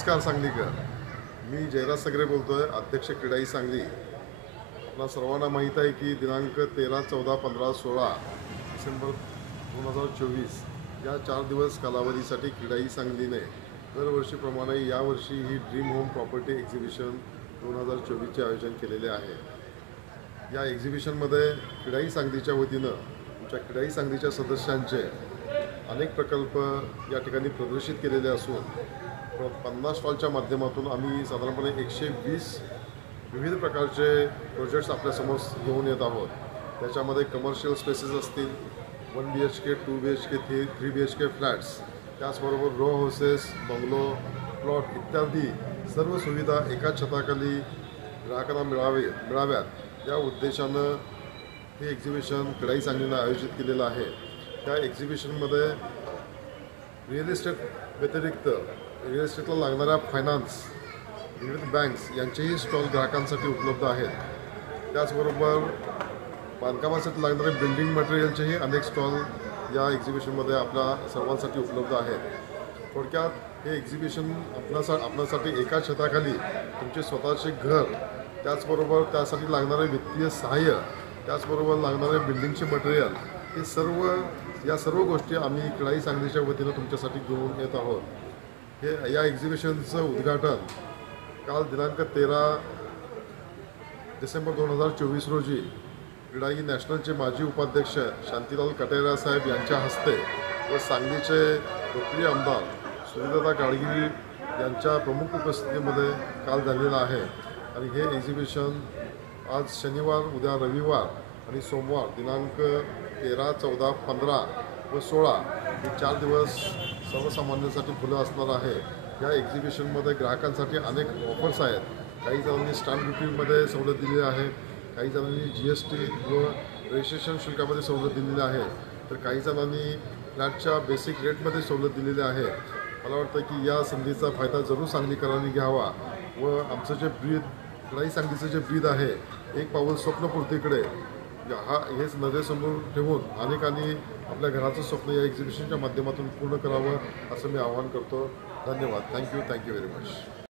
नमस्कार सांगलीकर. मी जयराज सगरे बोलतोय, अध्यक्ष क्रीडाई सांगली. आपला सर्वांना माहीत आहे की दिनांक 13, 14, 15, 16 डिसेंबर 2024 या 4 दिवस कालावधीसाठी क्रीडाई सांगलीने दरवर्षीप्रमाणे यावर्षी ही ड्रीम होम प्रॉपर्टी एक्झिबिशन 2024चे आयोजन केलेले आहे. या एक्झिबिशनमध्ये क्रीडाई सांगलीच्या वतीनं आमच्या क्रीडाई सांगलीच्या सदस्यांचे अनेक प्रकल्प या ठिकाणी प्रदर्शित केलेले असून 50 स्टॉलच्या माध्यमातून आम्ही साधारणपणे 120 विविध प्रकारचे प्रोजेक्ट्स आपल्यासमोर घेऊन येत आहोत. त्याच्यामध्ये कमर्शियल स्पेसेस असतील, 1 BHK, 2 BHK, 3 BHK फ्लॅट्स, त्याचबरोबर रो हाऊसेस, बंगलो, प्लॉट इत्यादी सर्व सुविधा एका छताखाली ग्राहकांना मिळाव्यात या उद्देशानं हे एक्झिबिशन क्रीडाई सांगलीनं आयोजित केलेलं आहे. त्या एक्झिबिशनमध्ये रिअल इस्टेट व्यतिरिक्त रिअल इस्टेटला लागणाऱ्या फायनान्स, विविध बँक्स यांचेही स्टॉल ग्राहकांसाठी उपलब्ध आहेत. त्याचबरोबर बांधकामासाठी लागणारे बिल्डिंग मटेरियलचेही अनेक स्टॉल या एक्झिबिशनमध्ये आपल्या सर्वांसाठी उपलब्ध आहेत. थोडक्यात हे एक्झिबिशन आपल्यासाठी एका छताखाली तुमचे स्वतःचे घर, त्याचबरोबर त्यासाठी लागणारे वित्तीय सहाय्य, त्याचबरोबर लागणारे बिल्डिंगचे मटेरियल, या सर्व गोष्टी आम्ही क्रीडाई सांगलीच्या वतीनं तुमच्यासाठी घेऊन येत आहोत. या एक्झिबिशनचं उद्घाटन काल दिनांक 13 डिसेंबर 2024 रोजी क्रीडाई नॅशनलचे माजी उपाध्यक्ष शांतीलाल कटेरिया साहेब यांच्या हस्ते व सांगलीचे लोकप्रिय आमदार सुनीलदादा गाडगिरी यांच्या प्रमुख उपस्थितीमध्ये काल झालेलं आहे. आणि हे एक्झिबिशन आज शनिवार, उद्या रविवार आणि सोमवार दिनांक 13, 14, 15 व 16 हे 4 दिवस सर्वसामान्यांसाठी खुलं असणार आहे. या एक्झिबिशनमध्ये ग्राहकांसाठी अनेक ऑफर्स आहेत. काही जणांनी स्टॅम्प ड्युटीमध्ये सवलत दिली आहे, काही जणांनी GST व रजिस्ट्रेशन शुल्कामध्ये सवलत दिलेली आहे, तर काही जणांनी फ्लॅटच्या बेसिक रेटमध्ये सवलत दिलेली आहे. मला वाटतं की या संधीचा फायदा जरूर सांगलीकरांनी घ्यावा व आमचं जे क्रीडाई सांगलीचं जे ब्रीद आहे, एक पाऊल स्वप्नपूर्तीकडे, हेच नजरेसमोर ठेवून अनेकांनी आपल्या घराचं स्वप्न या एक्झिबिशनच्या माध्यमातून पूर्ण करावं असं मी आवाहन करतो. धन्यवाद. Thank you very much.